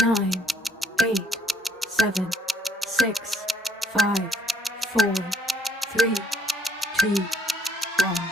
9, 8, 7, 6, 5, 4, 3, 2, 1.